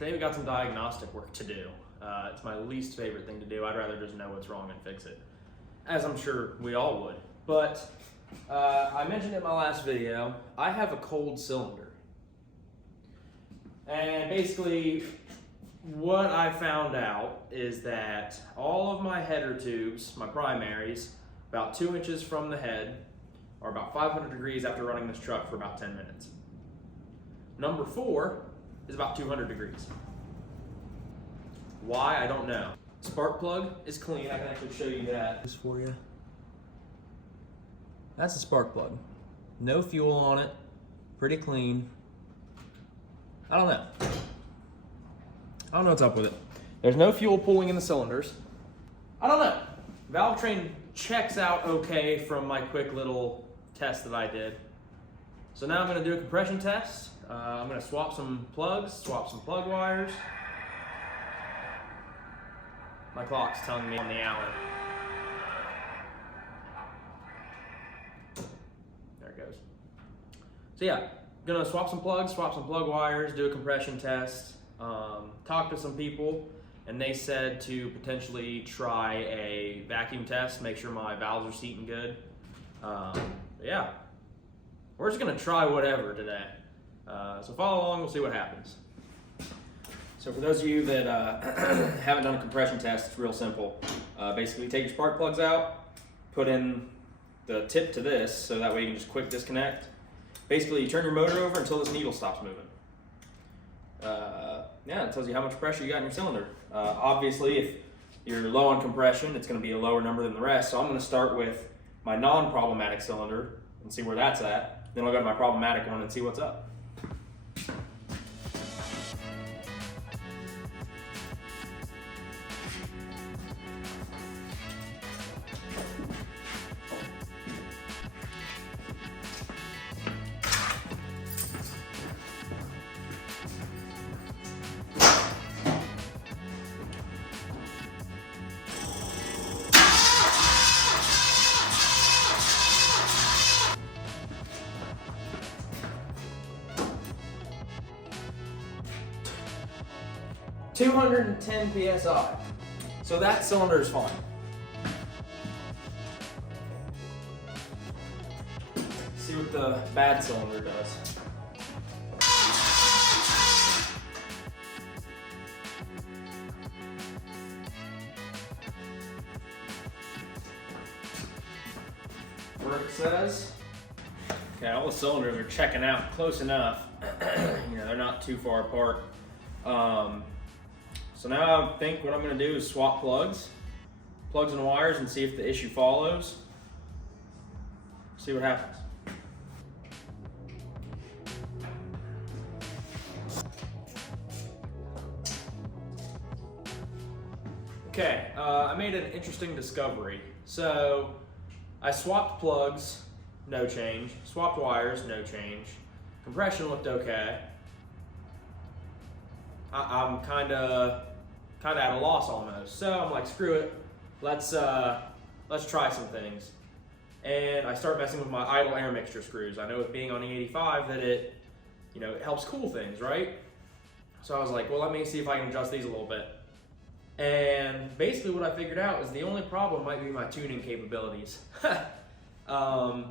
Today we got some diagnostic work to do. It's my least favorite thing to do. I'd rather just know what's wrong and fix it, as I'm sure we all would. But I mentioned in my last video, I have a cold cylinder. And basically, what I found out is that all of my header tubes, my primaries, about 2 inches from the head, are about 500 degrees after running this truck for about 10 minutes. Number 4 is about 200 degrees. Why, I don't know. Spark plug is clean. I can actually show you that. Just for you. That's a spark plug. No fuel on it. Pretty clean. I don't know. I don't know what's up with it. There's no fuel pooling in the cylinders. I don't know. Valve train checks out okay from my quick little test that I did. So now I'm going to do a compression test. I'm going to swap some plugs, swap some plug wires. My clock's telling me on the hour. There it goes. So yeah, gonna swap some plugs, swap some plug wires, do a compression test, talk to some people, and they said to potentially try a vacuum test, make sure my valves are seating good. Yeah, we're just gonna try whatever today. So follow along, we'll see what happens. So for those of you that haven't done a compression test, it's real simple. Basically take your spark plugs out, put in the tip to this, so that way you can just quick disconnect. Basically you turn your motor over until this needle stops moving. Yeah, it tells you how much pressure you got in your cylinder. Obviously if you're low on compression, it's gonna be a lower number than the rest, so I'm gonna start with my non-problematic cylinder and see where that's at. Then I'll go to my problematic one and see what's up. (210 psi). So that cylinder is fine. See what the bad cylinder does. Where it says, okay, all the cylinders are checking out close enough. You know, they're not too far apart. So now I think what I'm going to do is swap plugs and wires and see if the issue follows. See what happens. Okay, I made an interesting discovery. So I swapped plugs, no change. Swapped wires, no change. Compression looked okay. I'm kind of at a loss almost. So I'm like, screw it. Let's try some things. And I start messing with my idle air mixture screws. I know with being on E85 that it helps cool things, right? So I was like, well, let me see if I can adjust these a little bit. And basically what I figured out is the only problem might be my tuning capabilities. The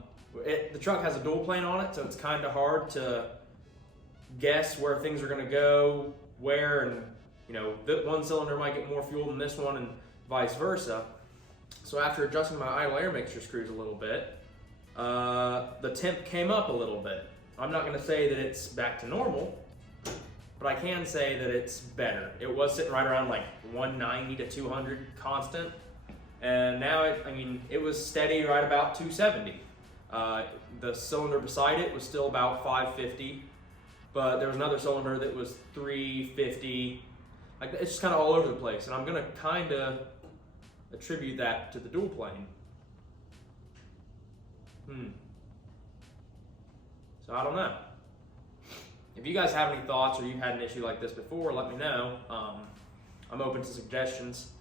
truck has a dual plane on it, so it's kind of hard to guess where things are going to go, where, and that one cylinder might get more fuel than this one and vice versa. So after adjusting my idle air mixture screws a little bit, the temp came up a little bit. I'm not going to say that it's back to normal, but I can say that it's better. It was sitting right around like 190 to 200 constant, and now it was steady right about 270. The cylinder beside it was still about 550, but there was another cylinder that was 350. Like, it's just kind of all over the place, and I'm gonna kind of attribute that to the dual plane. So I don't know. If you guys have any thoughts or you've had an issue like this before, let me know. I'm open to suggestions.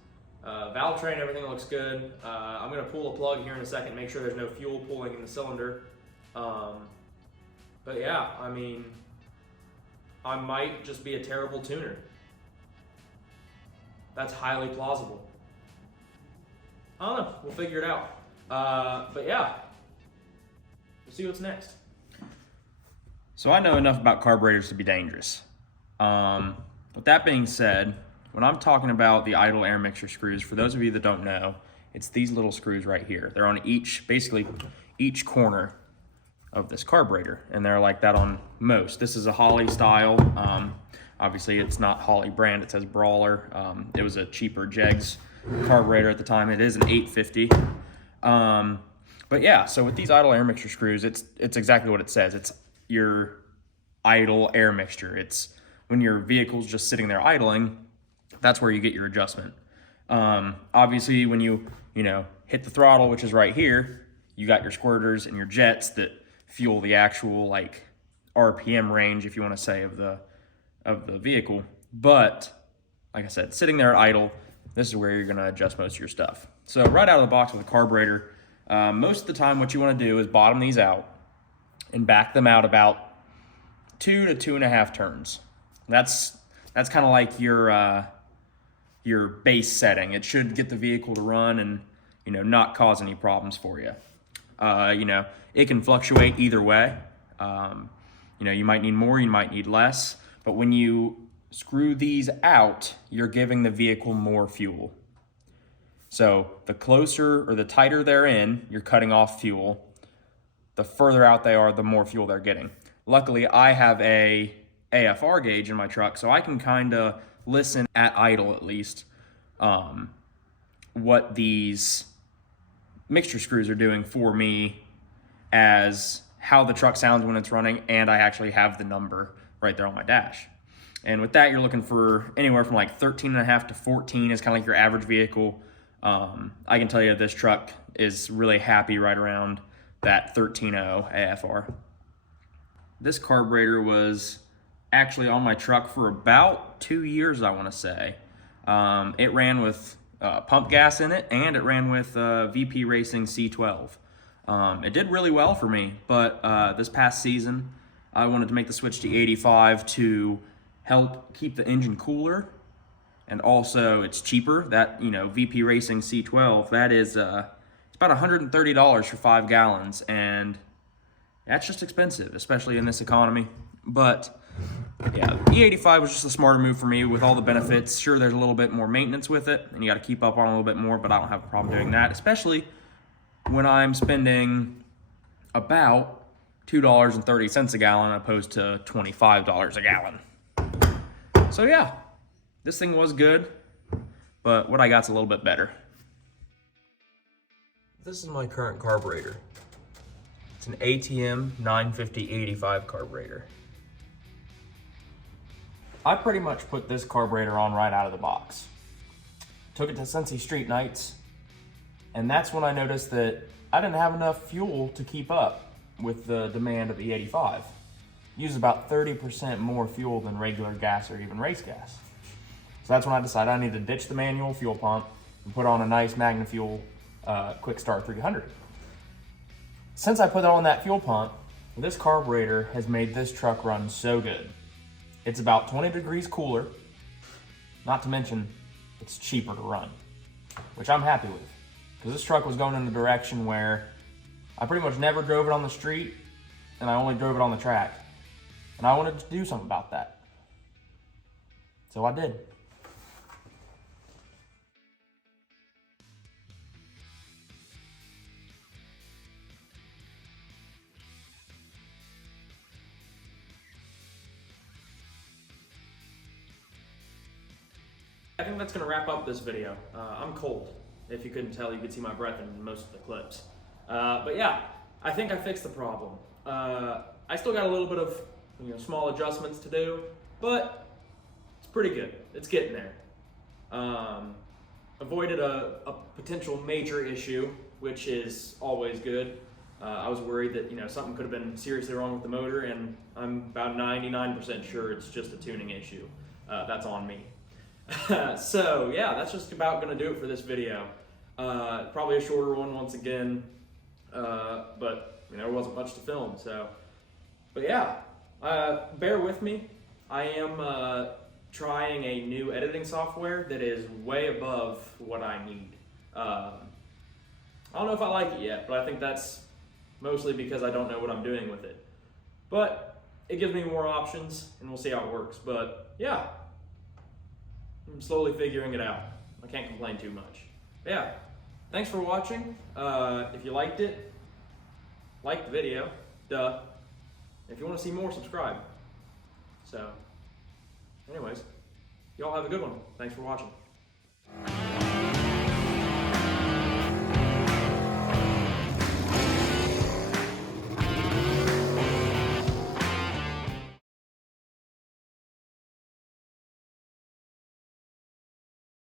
Valve train, everything looks good. I'm gonna pull a plug here in a second, make sure there's no fuel pooling in the cylinder. But yeah, I might just be a terrible tuner. that's highly plausible. I don't know, we'll figure it out. But yeah, we'll see what's next. So I know enough about carburetors to be dangerous. With that being said, when I'm talking about the idle air mixture screws, for those of you that don't know, it's these little screws right here. They're on basically each corner of this carburetor, and they're like that on most. This is a Holley style. Obviously it's not Holley brand, it says Brawler. It was a cheaper Jegs carburetor at the time. It is an 850. But yeah, so with these idle air mixture screws, it's exactly what it says. It's your idle air mixture. It's when your vehicle's just sitting there idling, that's where you get your adjustment. Obviously when you hit the throttle, which is right here, you got your squirters and your jets that fuel the actual like RPM range, if you want to say, of the vehicle. But like I said, sitting there at idle, this is where you're going to adjust most of your stuff. So right out of the box with a carburetor, most of the time what you want to do is bottom these out and back them out about 2 to 2.5 turns. That's kind of like your base setting. It should get the vehicle to run and not cause any problems for you. It can fluctuate either way. You might need more, you might need less, but when you screw these out, you're giving the vehicle more fuel. So the closer or the tighter they're in, you're cutting off fuel. The further out they are, the more fuel they're getting. Luckily, I have a AFR gauge in my truck, so I can kind of listen at idle at least what these mixture screws are doing for me as how the truck sounds when it's running, and I actually have the number right there on my dash. And with that, you're looking for anywhere from like 13.5 to 14 is kind of like your average vehicle. I can tell you this truck is really happy right around that 13.0 AFR. This carburetor was actually on my truck for about 2 years, I want to say. It ran with pump gas in it, and it ran with VP Racing C12. It did really well for me, but this past season, I wanted to make the switch to E85 to help keep the engine cooler, and also it's cheaper. That VP Racing C12, that is it's about $130 for 5 gallons, and that's just expensive, especially in this economy. But yeah, E85 was just a smarter move for me with all the benefits. Sure, there's a little bit more maintenance with it, and you got to keep up on it a little bit more, but I don't have a problem doing that, especially when I'm spending about $2.30 a gallon opposed to $25 a gallon. So yeah, this thing was good, but what I got's a little bit better. This is my current carburetor. It's an ATM 950/85 carburetor. I pretty much put this carburetor on right out of the box. Took it to Cincy Street nights, and that's when I noticed that I didn't have enough fuel to keep up with the demand of the E85. Used about 30% more fuel than regular gas or even race gas. So that's when I decided I need to ditch the manual fuel pump and put on a nice MagnaFuel Quick Start 300. Since I put on that fuel pump, this carburetor has made this truck run so good. It's about 20 degrees cooler, not to mention it's cheaper to run, which I'm happy with, because this truck was going in a direction where I pretty much never drove it on the street, and I only drove it on the track. And I wanted to do something about that. So I did. I think that's going to wrap up this video. I'm cold. If you couldn't tell, you could see my breath in most of the clips. But yeah, I think I fixed the problem. I still got a little bit of small adjustments to do, but it's pretty good. It's getting there. Avoided a potential major issue, which is always good. I was worried that something could have been seriously wrong with the motor, and I'm about 99% sure it's just a tuning issue. That's on me. So yeah, that's just about gonna do it for this video. Probably a shorter one once again, but there wasn't much to film. So, but yeah, bear with me. I am trying a new editing software that is way above what I need. I don't know if I like it yet, but I think that's mostly because I don't know what I'm doing with it. But it gives me more options, and we'll see how it works. But yeah, I'm slowly figuring it out. I can't complain too much. But yeah, thanks for watching. If you liked it, like the video, duh. If you want to see more, subscribe. So, anyways, y'all have a good one. Thanks for watching.